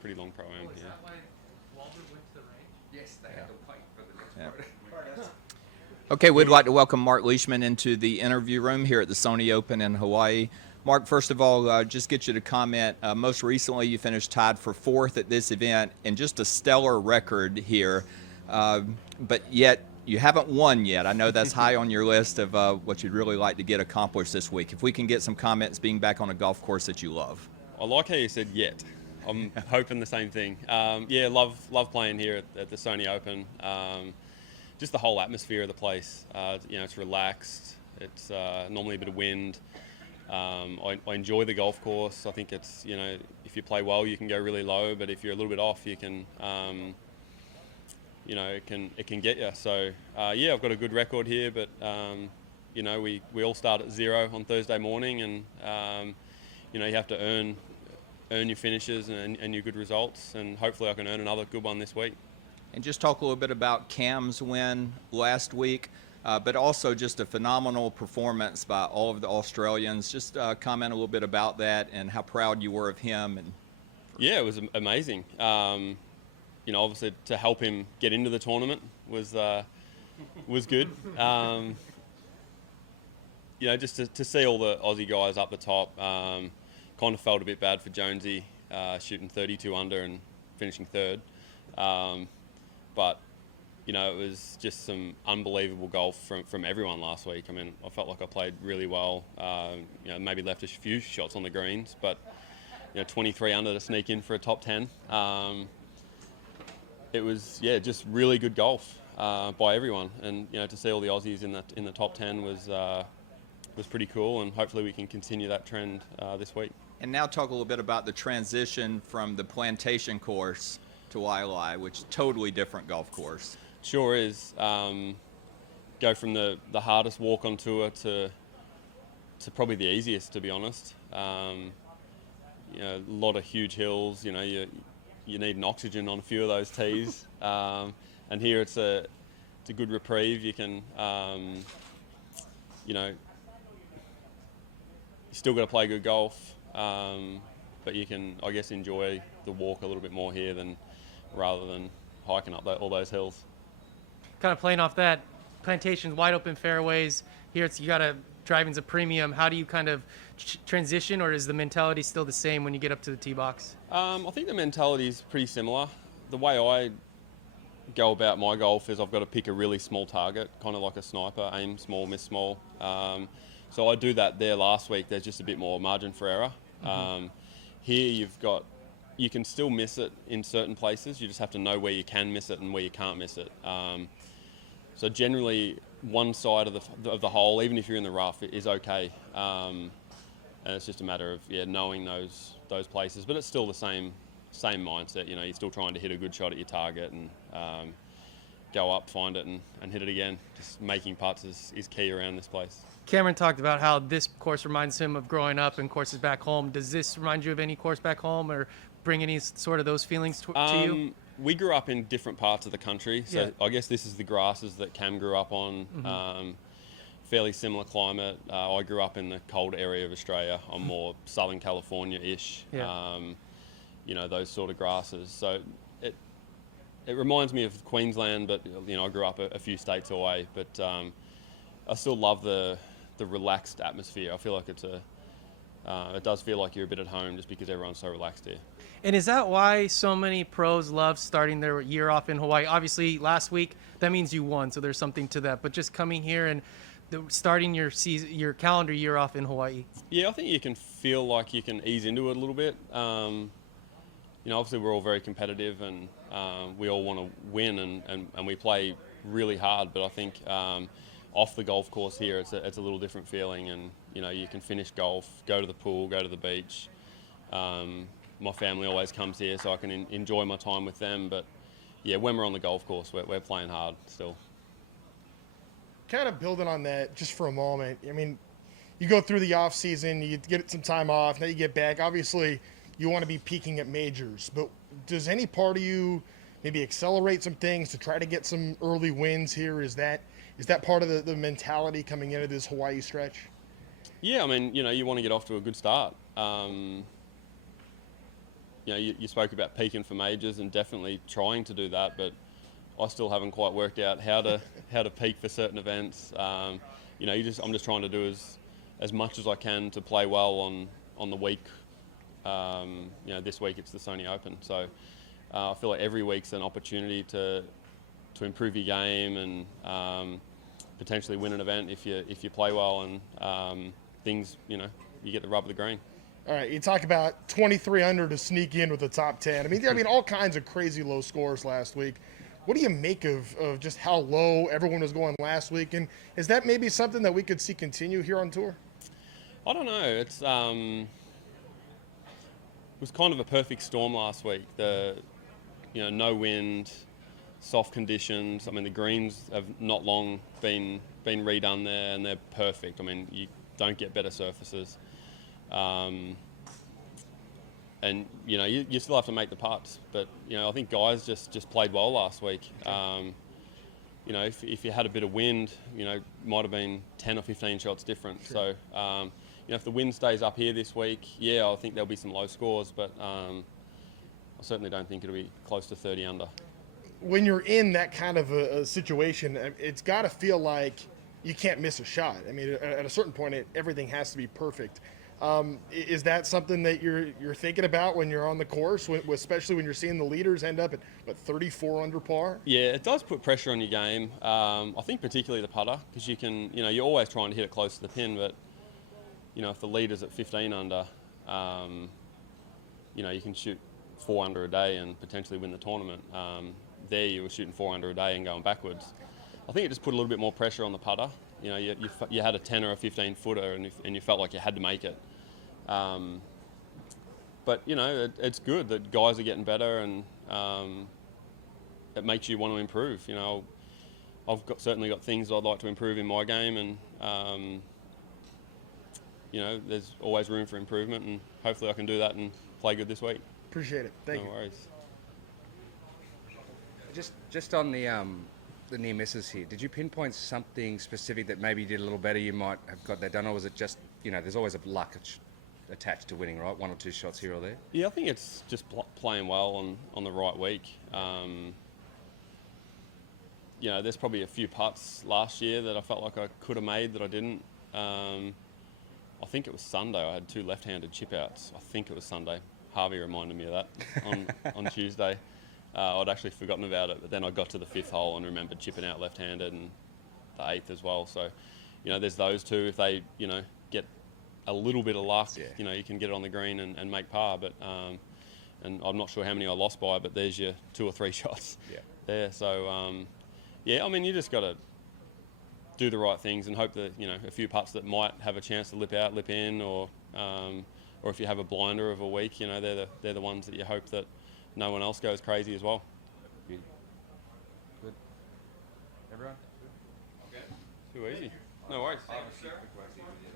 pretty long pro-am here. Is that why Walter went to the range? Yes, they had to wait for the next part. Okay, we'd like to welcome Marc Leishman into the interview room here at the Sony Open in Hawaii. Marc, first of all, just get you to comment. Most recently, you finished tied for 4th at this event and just a stellar record here. But yet, you haven't won yet. I know that's high on your list of what you'd really like to get accomplished this week. If we can get some comments being back on a golf course that you love. I like how you said yet. I'm hoping the same thing. Yeah, love playing here at the Sony Open. Just the whole atmosphere of the place. It's relaxed. It's normally a bit of wind. I enjoy the golf course. I think it's, if you play well, you can go really low, but if you're a little bit off, you can, it can get you. So, yeah, I've got a good record here, but, we all start at 0 on Thursday morning, and, you have to earn your finishes and your good results, and hopefully I can earn another good one this week. And just talk a little bit about Cam's win last week, but also just a phenomenal performance by all of the Australians. Just comment a little bit about that and how proud you were of him. And yeah, it was amazing. Obviously to help him get into the tournament was good. Just to see all the Aussie guys up the top, kind of felt a bit bad for Jonesy, shooting 32 under and finishing 3rd. But, it was just some unbelievable golf from everyone last week. I mean, I felt like I played really well. Maybe left a few shots on the greens, but, 23 under to sneak in for a top 10. It was, just really good golf by everyone. And, to see all the Aussies in the top 10 was pretty cool. And hopefully we can continue that trend this week. And now talk a little bit about the transition from the plantation course to Wailai, which is a totally different golf course. Sure is. Go from the hardest walk on tour to probably the easiest, to be honest. A lot of huge hills. You need an oxygen on a few of those tees. And here it's a good reprieve. You can, you still got to play good golf, but you can, I guess, enjoy the walk a little bit more here rather than hiking up all those hills. Kind of playing off that, plantations, wide open fairways. Here you got to driving's a premium. How do you kind of transition, or is the mentality still the same when you get up to the tee box? I think the mentality is pretty similar. The way I go about my golf is I've got to pick a really small target, kind of like a sniper, aim small, miss small. So I do that there last week. There's just a bit more margin for error. Here you can still miss it in certain places. You just have to know where you can miss it and where you can't miss it. So generally, one side of the hole, even if you're in the rough, is okay. And it's just a matter of knowing those places. But it's still the same mindset. You're still trying to hit a good shot at your target and go up, find it, and hit it again. Just making putts is key around this place. Cameron talked about how this course reminds him of growing up and courses back home. Does this remind you of any course back home, or bring any sort of those feelings to you? We grew up in different parts of the country, so I guess this is the grasses that Cam grew up on. Fairly similar climate. I grew up in the cold area of Australia. I'm more Southern California-ish. Those sort of grasses. So it reminds me of Queensland, but I grew up a few states away. But I still love the relaxed atmosphere. I feel like it does feel like you're a bit at home just because everyone's so relaxed here. And is that why so many pros love starting their year off in Hawaii? Obviously, last week, that means you won, so there's something to that. But just coming here and starting your your calendar year off in Hawaii. Yeah, I think you can feel like you can ease into it a little bit. Obviously we're all very competitive and we all want to win and we play really hard. But I think off the golf course here, it's a little different feeling, and you can finish golf, go to the pool, go to the beach. My family always comes here, so I can enjoy my time with them. But yeah, when we're on the golf course, we're playing hard still. Kind of building on that just for a moment. I mean, you go through the off season, you get some time off, now you get back. Obviously, you want to be peaking at majors, but does any part of you maybe accelerate some things to try to get some early wins here? Is that part of the mentality coming into this Hawaii stretch? Yeah, I mean, you want to get off to a good start. you spoke about peaking for majors and definitely trying to do that, but I still haven't quite worked out how to peak for certain events. I'm just trying to do as much as I can to play well on the week. This week it's the Sony Open, so I feel like every week's an opportunity to improve your game and potentially win an event if you play well and things, you get the rub of the green. All right, you talk about 23 under to sneak in with the top 10. I mean, all kinds of crazy low scores last week. What do you make of just how low everyone was going last week? And is that maybe something that we could see continue here on tour? I don't know. It was kind of a perfect storm last week. No wind, soft conditions. I mean, the greens have not long been redone there, and they're perfect. I mean, you don't get better surfaces. And you still have to make the putts, but I think guys just played well last week. If you had a bit of wind, might have been 10 or 15 shots different. Sure. So if the wind stays up here this week, I think there'll be some low scores, but I certainly don't think it'll be close to 30 under. When you're in that kind of a situation, it's got to feel like you can't miss a shot. I mean, at a certain point, everything has to be perfect. Is that something that you're thinking about when you're on the course, especially when you're seeing the leaders end up at 34 under par? Yeah, it does put pressure on your game. I think particularly the putter, because you can, you're always trying to hit it close to the pin, but if the leader's at 15 under, you can shoot 4 under a day and potentially win the tournament. There you were shooting 4 under a day and going backwards. I think it just put a little bit more pressure on the putter. You had a 10 or a 15 footer and you felt like you had to make it. But it's good that guys are getting better, and it makes you want to improve. I've certainly got things I'd like to improve in my game, and there's always room for improvement, and hopefully I can do that and play good this week. Appreciate it. Thank you. No worries. Just on the near misses here, did you pinpoint something specific that maybe you did a little better, you might have got that done, or was it just, there's always a luck attached to winning, right? 1 or 2 shots here or there? Yeah, I think it's just playing well on the right week. There's probably a few putts last year that I felt like I could have made that I didn't. I think it was Sunday. I had 2 left-handed chip outs. I think it was Sunday. Harvey reminded me of that on Tuesday. I'd actually forgotten about it, but then I got to the 5th hole and remembered chipping out left-handed, and the 8th as well. So, there's those 2. If they, get a little bit of luck, you can get it on the green and make par. But and I'm not sure how many I lost by, but there's your 2 or 3 shots there. So, you just got to do the right things and hope that, a few putts that might have a chance to lip out, lip in, or if you have a blinder of a week, they're the ones that you hope that no one else goes crazy as well. Good. Everyone? Too easy. No worries. I have a quick question with you,